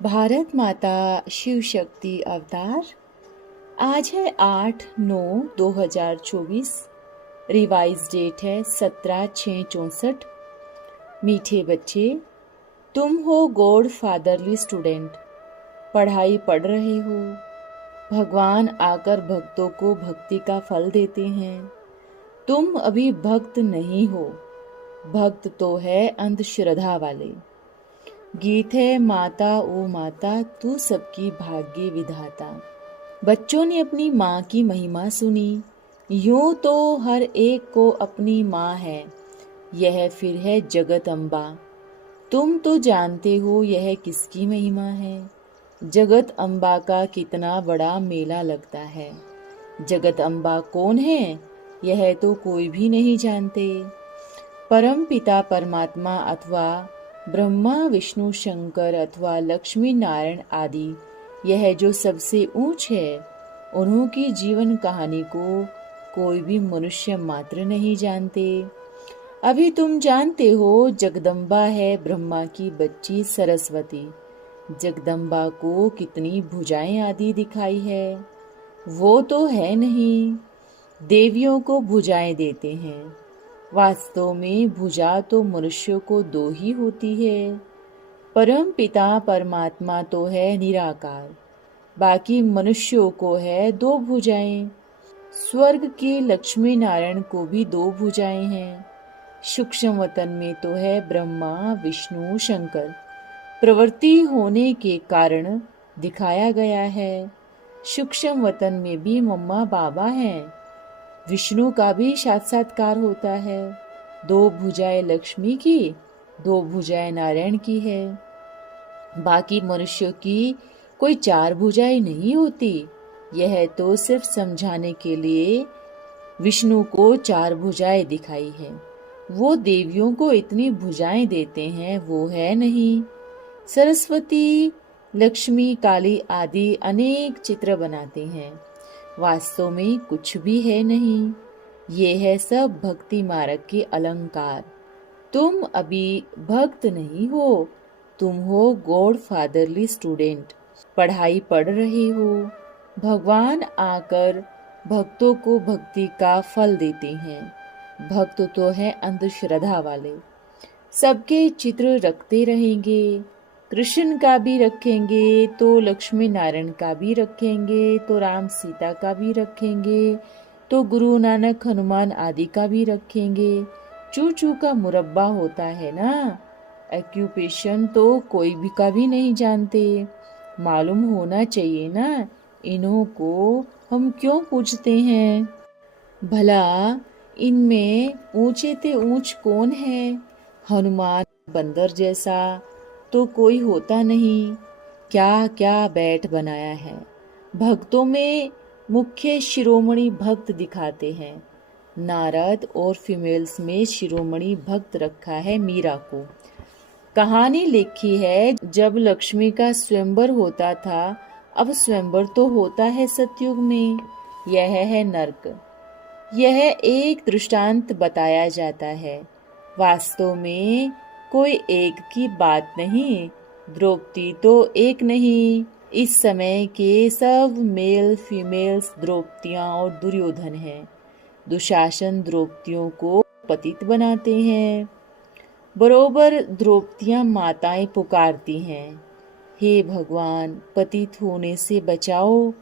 भारत माता शिव शक्ति अवतार। आज है 8/9/2024। रिवाइज डेट है 17/6/64। मीठे बच्चे, तुम हो गॉड फादरली स्टूडेंट। पढ़ाई पढ़ रहे हो। भगवान आकर भक्तों को भक्ति का फल देते हैं। तुम अभी भक्त नहीं हो, भक्त तो है अंधश्रद्धा वाले। गीत है माता ओ माता तू सबकी भाग्य विधाता। बच्चों ने अपनी माँ की महिमा सुनी। यूं तो हर एक को अपनी माँ है, यह फिर है जगत अम्बा। तुम तो जानते हो यह किसकी महिमा है। जगत अम्बा का कितना बड़ा मेला लगता है। जगत अम्बा कौन है, यह तो कोई भी नहीं जानते। परम पिता परमात्मा अथवा ब्रह्मा विष्णु शंकर अथवा लक्ष्मी नारायण आदि, यह जो सबसे ऊंच है, उन्हों की जीवन कहानी को कोई भी मनुष्य मात्र नहीं जानते। अभी तुम जानते हो जगदम्बा है ब्रह्मा की बच्ची सरस्वती। जगदम्बा को कितनी भुजाएं आदि दिखाई है, वो तो है नहीं। देवियों को भुजाएं देते हैं। वास्तव में भुजा तो मनुष्यों को दो ही होती है। परम पिता परमात्मा तो है निराकार, बाकी मनुष्यों को है दो भुजाएं। स्वर्ग के लक्ष्मी नारायण को भी दो भुजाएं हैं। सूक्ष्म वतन में तो है ब्रह्मा विष्णु शंकर। प्रवृत्ति होने के कारण दिखाया गया है। सूक्ष्म वतन में भी मम्मा बाबा हैं। विष्णु का भी साक्षात्कार होता है। दो भुजाएं लक्ष्मी की, दो भुजाएं नारायण की है। बाकी मनुष्यों की कोई चार भुजाएं नहीं होती। यह तो सिर्फ समझाने के लिए विष्णु को चार भुजाएं दिखाई है। वो देवियों को इतनी भुजाएं देते हैं, वो है नहीं। सरस्वती लक्ष्मी काली आदि अनेक चित्र बनाते हैं, वास्तव में कुछ भी है नहीं। ये है सब भक्ति मार्ग के अलंकार। तुम अभी भक्त नहीं हो, तुम हो गॉड फादरली स्टूडेंट। पढ़ाई पढ़ रहे हो। भगवान आकर भक्तों को भक्ति का फल देते हैं। भक्त तो है अंधश्रद्धा वाले। सबके चित्र रखते रहेंगे। कृष्ण का भी रखेंगे तो लक्ष्मी नारायण का भी रखेंगे, तो राम सीता का भी रखेंगे, तो गुरु नानक हनुमान आदि का भी रखेंगे। चू चू का मुरब्बा होता है ना। एक्यूपेशन तो कोई भी का भी नहीं जानते। मालूम होना चाहिए ना इन्हों को हम क्यों पूछते हैं। भला इनमें ऊंचे ते ऊंच कौन है। हनुमान बंदर जैसा तो कोई होता नहीं। क्या क्या बैठ बनाया है। भक्तों में मुख्य शिरोमणि भक्त दिखाते हैं। नारद और फीमेल्स में शिरोमणि भक्त रखा है मीरा को। कहानी लिखी है जब लक्ष्मी का स्वयंवर होता था। अब स्वयंवर तो होता है सतयुग में। यह है नर्क। यह एक दृष्टांत बताया जाता है। वास्तव में कोई एक की बात नहीं। द्रौपदी तो एक नहीं। इस समय के सब मेल फीमेल्स द्रौपदियां और दुर्योधन हैं। दुशासन द्रौपदियों को पतित बनाते हैं। बरोबर द्रौपदियां माताएं पुकारती हैं, हे भगवान पतित होने से बचाओ।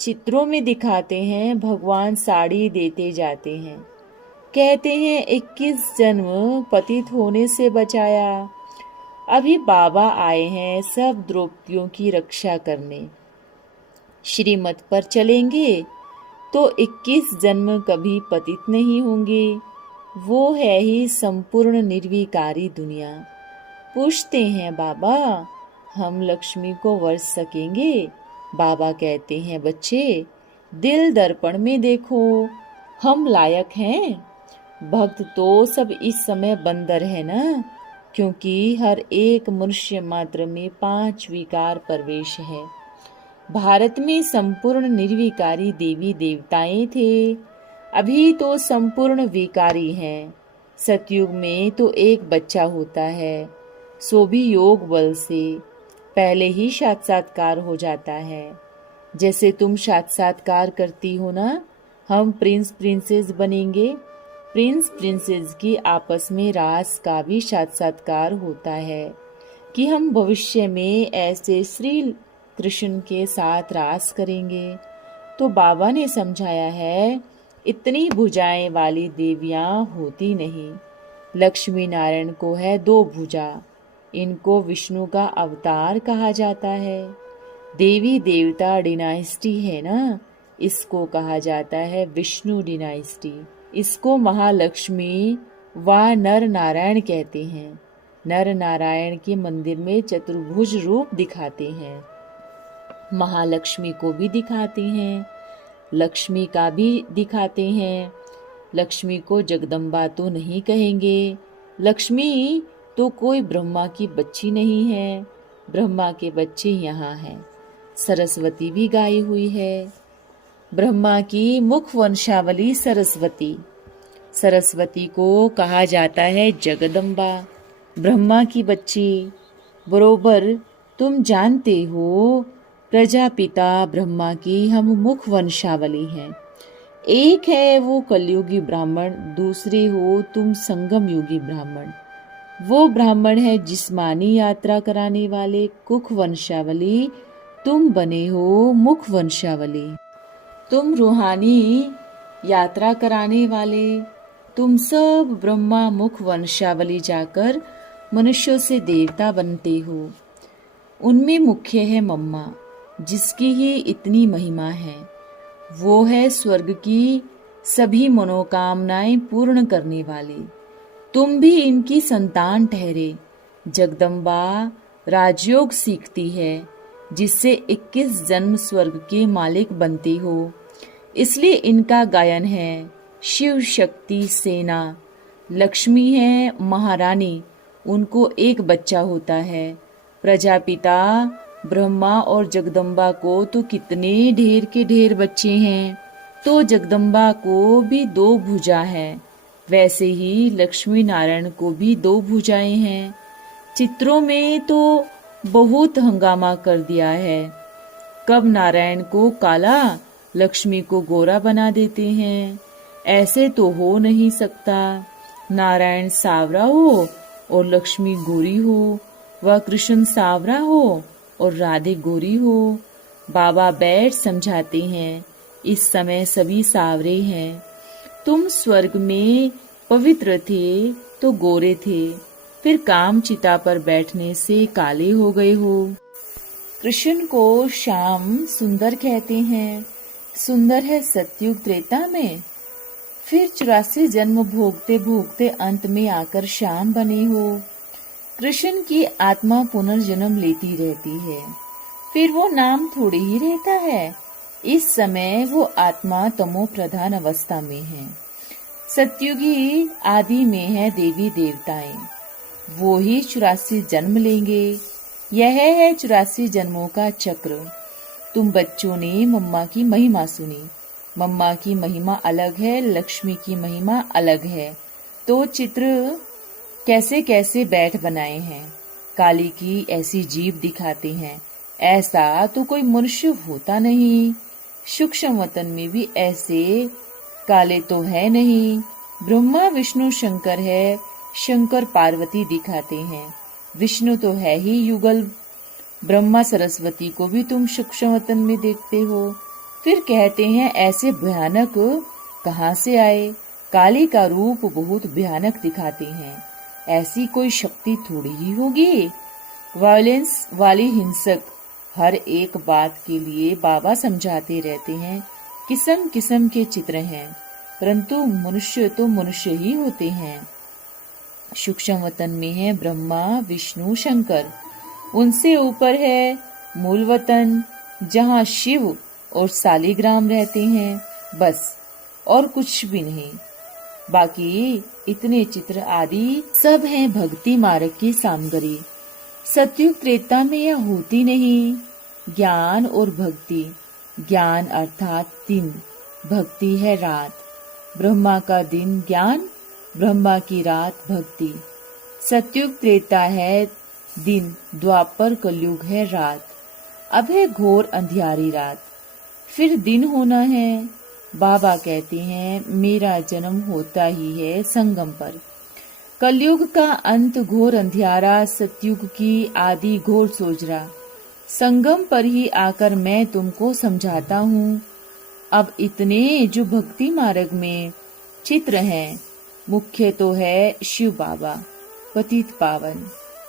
चित्रों में दिखाते हैं भगवान साड़ी देते जाते हैं। कहते हैं 21 जन्म पतित होने से बचाया। अभी बाबा आए हैं सब द्रौपदियों की रक्षा करने। श्रीमत पर चलेंगे तो 21 जन्म कभी पतित नहीं होंगे। वो है ही संपूर्ण निर्विकारी दुनिया। पूछते हैं बाबा हम लक्ष्मी को वर्ष सकेंगे। बाबा कहते हैं बच्चे दिल दर्पण में देखो, हम लायक हैं। भक्त तो सब इस समय बंदर है ना, क्योंकि हर एक मनुष्य मात्र में 5 विकार प्रवेश है। भारत में संपूर्ण निर्विकारी देवी देवताएं थे। अभी तो संपूर्ण विकारी हैं। सतयुग में तो एक बच्चा होता है, सो भी योग बल से। पहले ही साक्षात्कार हो जाता है। जैसे तुम साक्षात्कार करती हो ना, हम प्रिंस प्रिंसेस बनेंगे। प्रिंस प्रिंसेस की आपस में रास का भी साक्षात्कार होता है कि हम भविष्य में ऐसे श्री कृष्ण के साथ रास करेंगे। तो बाबा ने समझाया है, इतनी भुजाएं वाली देवियां होती नहीं। लक्ष्मी नारायण को है 2 भुजा। इनको विष्णु का अवतार कहा जाता है। देवी देवता डिनाइस्टी है ना, इसको कहा जाता है विष्णु डिनाइस्टी। इसको महालक्ष्मी व नर नारायण कहते हैं। नर नारायण के मंदिर में चतुर्भुज रूप दिखाते हैं। महालक्ष्मी को भी दिखाते हैं, लक्ष्मी का भी दिखाते हैं। लक्ष्मी को जगदम्बा तो नहीं कहेंगे। लक्ष्मी तो कोई ब्रह्मा की बच्ची नहीं है। ब्रह्मा के बच्चे यहाँ हैं। सरस्वती भी गाई हुई है। ब्रह्मा की मुख वंशावली सरस्वती। सरस्वती को कहा जाता है जगदम्बा, ब्रह्मा की बच्ची। बरोबर तुम जानते हो, प्रजापिता ब्रह्मा की हम मुख वंशावली हैं। एक है वो कलयुगी ब्राह्मण, दूसरे हो तुम संगम युगी ब्राह्मण। वो ब्राह्मण है जिस्मानी यात्रा कराने वाले कुख वंशावली, तुम बने हो मुख वंशावली। तुम रूहानी यात्रा कराने वाले, तुम सब ब्रह्मा मुख वंशावली जाकर मनुष्यों से देवता बनते हो। उनमें मुख्य है मम्मा, जिसकी ही इतनी महिमा है। वो है स्वर्ग की सभी मनोकामनाएं पूर्ण करने वाली। तुम भी इनकी संतान ठहरे। जगदम्बा राजयोग सीखती है, जिससे 21 जन्म स्वर्ग के मालिक बनते हो। इसलिए इनका गायन है शिव शक्ति सेना। लक्ष्मी है महारानी, उनको एक बच्चा होता है। प्रजापिता ब्रह्मा और जगदम्बा को तो कितने ढेर के ढेर बच्चे हैं। तो जगदम्बा को भी 2 भुजा है, वैसे ही लक्ष्मी नारायण को भी 2 भुजाएं हैं। चित्रों में तो बहुत हंगामा कर दिया है। कब नारायण को काला, लक्ष्मी को गोरा बना देते हैं। ऐसे तो हो नहीं सकता। नारायण सावरा हो और लक्ष्मी गोरी हो, व कृष्ण सावरा हो और राधे गोरी हो। बाबा बैठ समझाते हैं, इस समय सभी सावरे हैं। तुम स्वर्ग में पवित्र थे तो गोरे थे, फिर काम चिता पर बैठने से काले हो गए हो। कृष्ण को श्याम सुंदर कहते हैं। सुंदर है सतयुग त्रेता में, फिर 84 जन्म भोगते भोगते अंत में आकर श्याम बने हो। कृष्ण की आत्मा पुनर्जन्म लेती रहती है, फिर वो नाम थोड़ी ही रहता है। इस समय वो आत्मा तमो प्रधान अवस्था में है। सतयुगी आदि में है देवी देवताएं, वो ही 84 जन्म लेंगे। यह है 84 जन्मों का चक्र। तुम बच्चों ने मम्मा की महिमा सुनी। मम्मा की महिमा अलग है, लक्ष्मी की महिमा अलग है। तो चित्र कैसे कैसे बैठ बनाए हैं। काली की ऐसी जीभ दिखाते हैं, ऐसा तो कोई मनुष्य होता नहीं। सूक्ष्म वतन में भी ऐसे काले तो है नहीं। ब्रह्मा विष्णु शंकर है, शंकर पार्वती दिखाते हैं। विष्णु तो है ही युगल। ब्रह्मा सरस्वती को भी तुम सूक्ष्म वतन में देखते हो। फिर कहते हैं ऐसे भयानक कहाँ से आए। काली का रूप बहुत भयानक दिखाते हैं, ऐसी कोई शक्ति थोड़ी ही होगी। वायलेंस वाली हिंसक हर एक बात के लिए बाबा समझाते रहते हैं। किस्म किस्म के चित्र हैं, परंतु मनुष्य तो मनुष्य ही होते हैं। सूक्ष्म वतन में है ब्रह्मा विष्णु शंकर, उनसे ऊपर है मूल वतन, जहाँ शिव और सालिग्राम रहते हैं, बस और कुछ भी नहीं। बाकी इतने चित्र आदि सब हैं भक्ति मार्ग की सामग्री। सतयुग त्रेता में यह होती नहीं। ज्ञान और भक्ति, ज्ञान अर्थात दिन, भक्ति है रात। ब्रह्मा का दिन ज्ञान, ब्रह्मा की रात भक्ति। सतयुग त्रेता है दिन, द्वापर कलयुग है रात, अब है घोर अंधियारी रात, फिर दिन होना है। बाबा कहते हैं मेरा जन्म होता ही है संगम पर। कलयुग का अंत घोर अंधियारा, सतयुग की आदि घोर सोजरा, संगम पर ही आकर मैं तुमको समझाता हूँ। अब इतने जो भक्ति मार्ग में चित्र हैं, मुख्य तो है शिव बाबा, पतित पावन,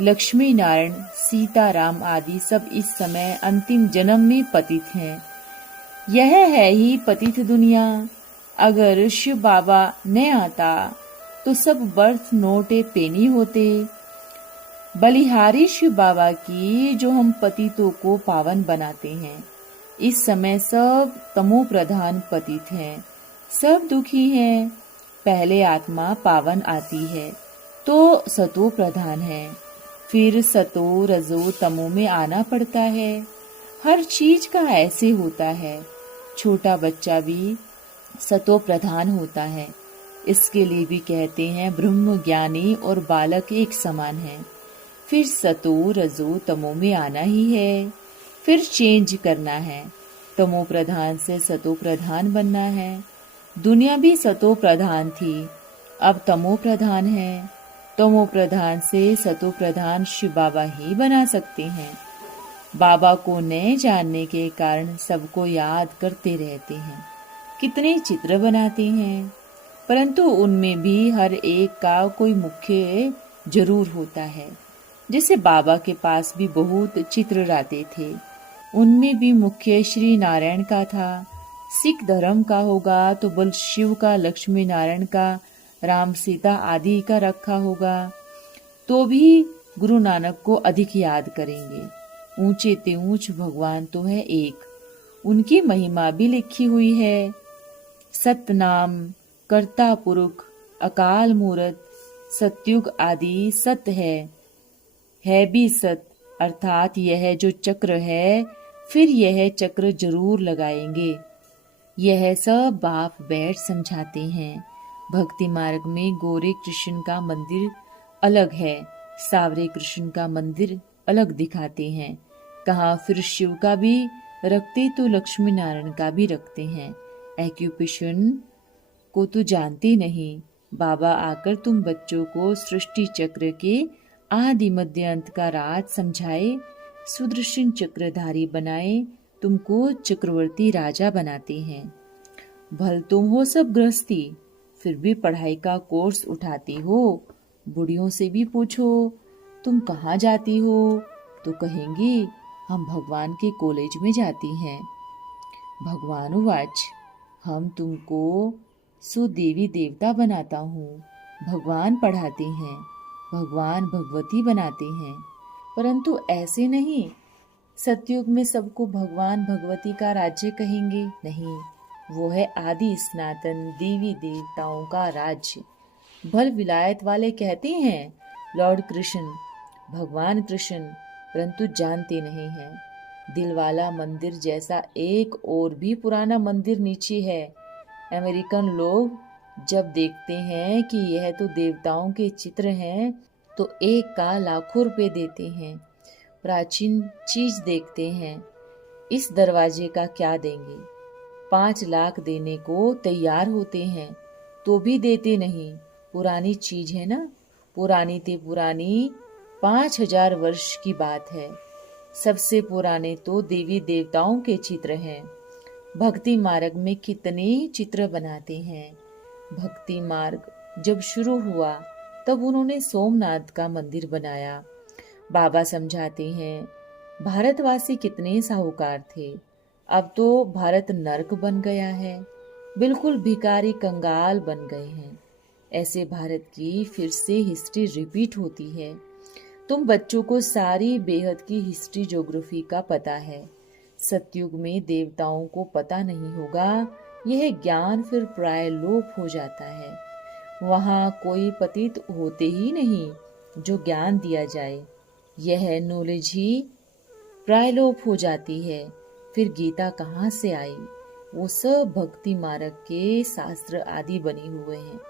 लक्ष्मी नारायण, सीताराम आदि सब इस समय अंतिम जन्म में पतित हैं। यह है ही पतित दुनिया। अगर शिव बाबा न आता तो सब बर्थ नोटे पेनी होते। बलिहारी शिव बाबा की जो हम पतितों को पावन बनाते हैं। इस समय सब तमो प्रधान पतित हैं, सब दुखी हैं। पहले आत्मा पावन आती है तो सतो प्रधान है, फिर सतो रजो तमो में आना पड़ता है। हर चीज का ऐसे होता है। छोटा बच्चा भी सतो प्रधान होता है। इसके लिए भी कहते हैं ब्रह्म ज्ञानी और बालक एक समान है। फिर सतो रजो तमो में आना ही है, फिर चेंज करना है। तमो प्रधान से सतो प्रधान बनना है। दुनिया भी सतो प्रधान थी, अब तमो प्रधान है। तमो प्रधान से सतो प्रधान शिव बाबा ही बना सकते हैं। बाबा को न जानने के कारण सबको याद करते रहते हैं, कितने चित्र बनाते हैं, परंतु उनमें भी हर एक का कोई मुख्य जरूर होता है। जैसे बाबा के पास भी बहुत चित्र रहते थे, उनमें भी मुख्य श्री नारायण का था। सिख धर्म का होगा तो बल शिव का, लक्ष्मी नारायण का, राम सीता आदि का रखा होगा। तो भी गुरु नानक को अधिक याद करेंगे। ऊंचे ते ऊंच भगवान तो है एक, उनकी महिमा भी लिखी हुई है। सतनाम, कर्ता पुरुष, अकाल मूरत, सतयुग आदि सत है भी सत, अर्थात यह जो चक्र है फिर यह चक्र जरूर लगाएंगे। यह सब बाप बैठ समझाते हैं। भक्ति मार्ग में गोरे कृष्ण का मंदिर अलग है, सावरे कृष्ण का मंदिर अलग दिखाते हैं। कहाँ फिर शिव का भी रखते तो लक्ष्मी नारायण का भी रखते हैं। एक्यूपेशन को तो जानते नहीं। बाबा आकर तुम बच्चों को सृष्टि चक्र के आदि मध्य अंत का राज समझाए, सुदर्शन चक्रधारी बनाए, तुमको चक्रवर्ती राजा बनाते हैं। भल तुम हो सब गृहस्थी, फिर भी पढ़ाई का कोर्स उठाती हो। बुढ़ियों से भी पूछो तुम कहाँ जाती हो तो कहेंगी हम भगवान के कॉलेज में जाती हैं। भगवान उवाच, हम तुमको सुदेवी देवता बनाता हूँ। भगवान पढ़ाते हैं, भगवान भगवती बनाते हैं, परंतु ऐसे नहीं सतयुग में सबको भगवान भगवती का राज्य कहेंगे। नहीं, वो है आदि सनातन देवी देवताओं का राज्य। भल विलायत वाले कहते हैं लॉर्ड कृष्ण, भगवान कृष्ण, परंतु जानते नहीं हैं दिलवाला मंदिर जैसा एक और भी पुराना मंदिर नीचे है। अमेरिकन लोग जब देखते हैं कि यह तो देवताओं के चित्र हैं तो एक का लाखों रुपए देते हैं। प्राचीन चीज देखते हैं, इस दरवाजे का क्या देंगे, 5 लाख देने को तैयार होते हैं तो भी देते नहीं। पुरानी चीज है ना, पुरानी ते पुरानी 5000 वर्ष की बात है। सबसे पुराने तो देवी देवताओं के चित्र हैं। भक्ति मार्ग में कितने चित्र बनाते हैं। भक्ति मार्ग जब शुरू हुआ तब उन्होंने सोमनाथ का मंदिर बनाया। बाबा समझाते हैं भारतवासी कितने साहूकार थे, अब तो भारत नर्क बन गया है, बिल्कुल भिखारी कंगाल बन गए हैं। ऐसे भारत की फिर से हिस्ट्री रिपीट होती है। तुम बच्चों को सारी बेहद की हिस्ट्री ज्योग्राफी का पता है। सतयुग में देवताओं को पता नहीं होगा, यह ज्ञान फिर प्राय लोप हो जाता है। वहाँ कोई पतित होते ही नहीं जो ज्ञान दिया जाए, यह नॉलेज ही प्रायलोप हो जाती है। फिर गीता कहाँ से आई? वो सब भक्ति मार्ग के शास्त्र आदि बने हुए हैं।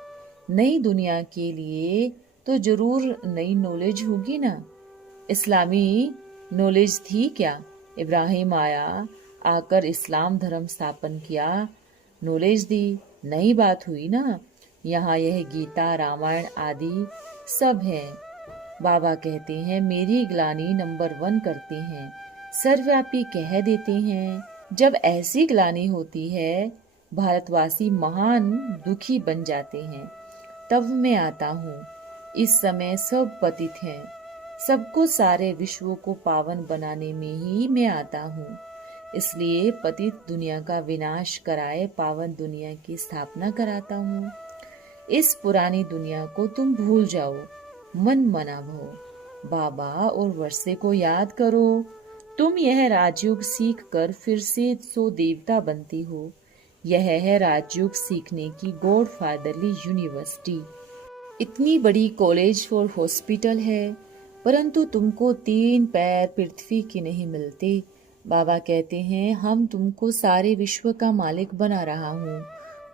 नई दुनिया के लिए तो जरूर नई नॉलेज होगी ना। इस्लामी नॉलेज थी क्या? इब्राहिम आया, आकर इस्लाम धर्म स्थापन किया, नॉलेज दी, नई बात हुई ना। यहाँ यह गीता रामायण आदि सब है। बाबा कहते हैं मेरी ग्लानि नंबर 1 करते हैं, सर्वव्यापी कह देते हैं। जब ऐसी ग्लानि होती है, भारतवासी महान दुखी बन जाते हैं, तब मैं आता हूँ। इस समय सब पतित हैं, सबको सारे विश्व को पावन बनाने में ही मैं आता हूँ। इसलिए पतित दुनिया का विनाश कराए पावन दुनिया की स्थापना कराता हूँ। इस पुरानी दुनिया को तुम भूल जाओ, मन मना भो। बाबा और वर्षे को याद करो। तुम यह राजयोग सीख कर फिर से सो देवता बनती हो। यह है राजयोग सीखने की गॉड फादरली यूनिवर्सिटी। इतनी बड़ी कॉलेज और हॉस्पिटल है, परंतु तुमको 3 पैर पृथ्वी के नहीं मिलते। बाबा कहते हैं हम तुमको सारे विश्व का मालिक बना रहा हूँ।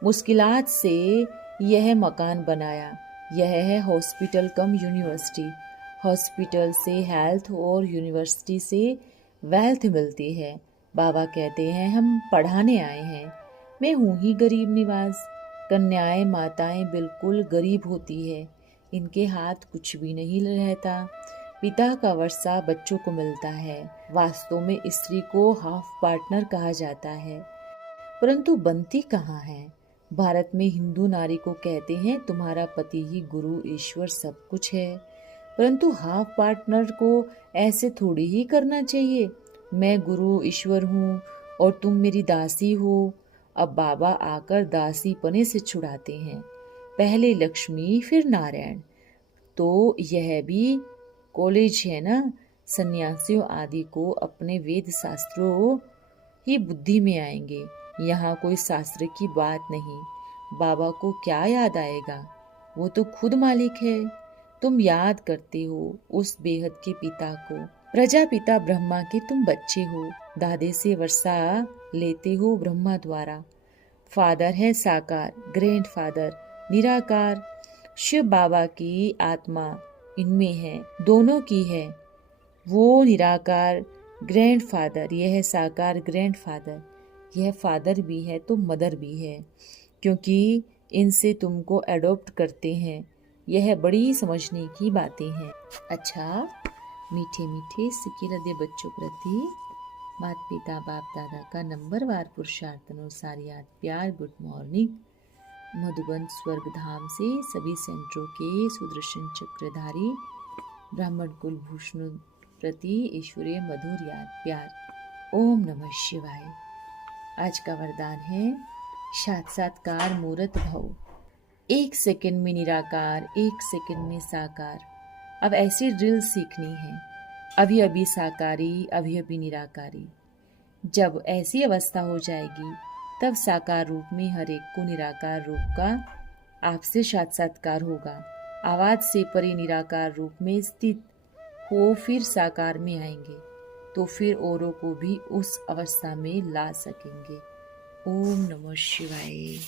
मुश्किलात से यह मकान बनाया। यह है हॉस्पिटल कम यूनिवर्सिटी। हॉस्पिटल से हेल्थ और यूनिवर्सिटी से वेल्थ मिलती है। बाबा कहते हैं हम पढ़ाने आए हैं। मैं हूँ ही गरीब निवास। कन्याएं माताएं बिल्कुल गरीब होती है, इनके हाथ कुछ भी नहीं रहता। पिता का वर्षा बच्चों को मिलता है। वास्तव में स्त्री को हाफ पार्टनर कहा जाता है, परंतु बनती कहाँ है। भारत में हिंदू नारी को कहते हैं तुम्हारा पति ही गुरु ईश्वर सब कुछ है, परंतु हाफ पार्टनर को ऐसे थोड़ी ही करना चाहिए। मैं गुरु ईश्वर हूँ और तुम मेरी दासी हो। अब बाबा आकर दासी पने से छुड़ाते हैं। पहले लक्ष्मी फिर नारायण। तो यह भी कॉलेज है ना। सन्यासियों आदि को अपने वेद शास्त्रों ही बुद्धि में आएंगे। यहाँ कोई शास्त्र की बात नहीं। बाबा को क्या याद आएगा, वो तो खुद मालिक है। तुम याद करते हो उस बेहद के पिता को। प्रजापिता ब्रह्मा के तुम बच्चे हो। दादे से वर्षा लेते हो ब्रह्मा द्वारा। फादर है साकार, ग्रैंड फादर निराकार। शिव बाबा की आत्मा इनमें है, दोनों की है। वो निराकार ग्रैंड फादर, यह है साकार ग्रैंड फादर। यह फादर भी है तो मदर भी है, क्योंकि इनसे तुमको एडॉप्ट करते हैं। यह बड़ी समझने की बातें हैं। अच्छा, मीठे मीठे सिक्के लदे बच्चों प्रति माता पिता बाप दादा का नंबरवार पुरुषार्थ अनुसार याद प्यार। Good morning. मधुबन स्वर्ग धाम से सभी सेंटरों के सुदर्शन चक्रधारी ब्राह्मण कुल भूषण प्रति ईश्वरीय मधुर याद प्यार। ओम नमः शिवाय। आज का वरदान है साक्षात्कार मूर्त भव। 1 सेकंड में निराकार, 1 सेकंड में साकार। अब ऐसी ड्रिल सीखनी है। अभी अभी साकारी, अभी अभी निराकारी। जब ऐसी अवस्था हो जाएगी, तब साकार रूप में हर एक को निराकार रूप का आपसे साक्षात्कार होगा। आवाज से परे निराकार रूप में स्थित हो फिर साकार में आएंगे, तो फिर औरों को भी उस अवस्था में ला सकेंगे। ओम नमः शिवाय।